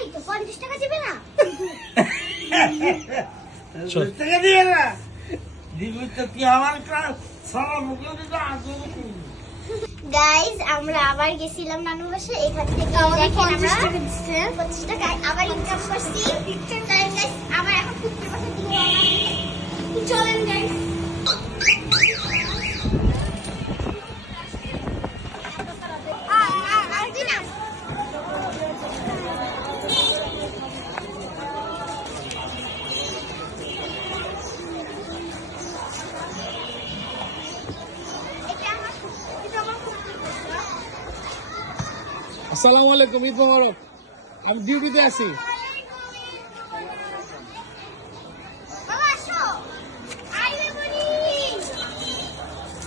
এই তো 50 টাকা দিবে না? টাকা দিয়ে না দিবি তো কি আমার ক্লাস সারা মুখে দিতে আগুন গাইস আমরা আবার গেছিলাম নানু বাসা। এখান থেকে দেখেন আমরা 25 টাকায় আবার ইনকাম করছি। তাই গাইস আবার এখন কুকুর বাসা দিয়ে চলেন গাইস। আসসালামু আলাইকুম, ঈদ মোবারক। আমি ডিউটিতে আছি।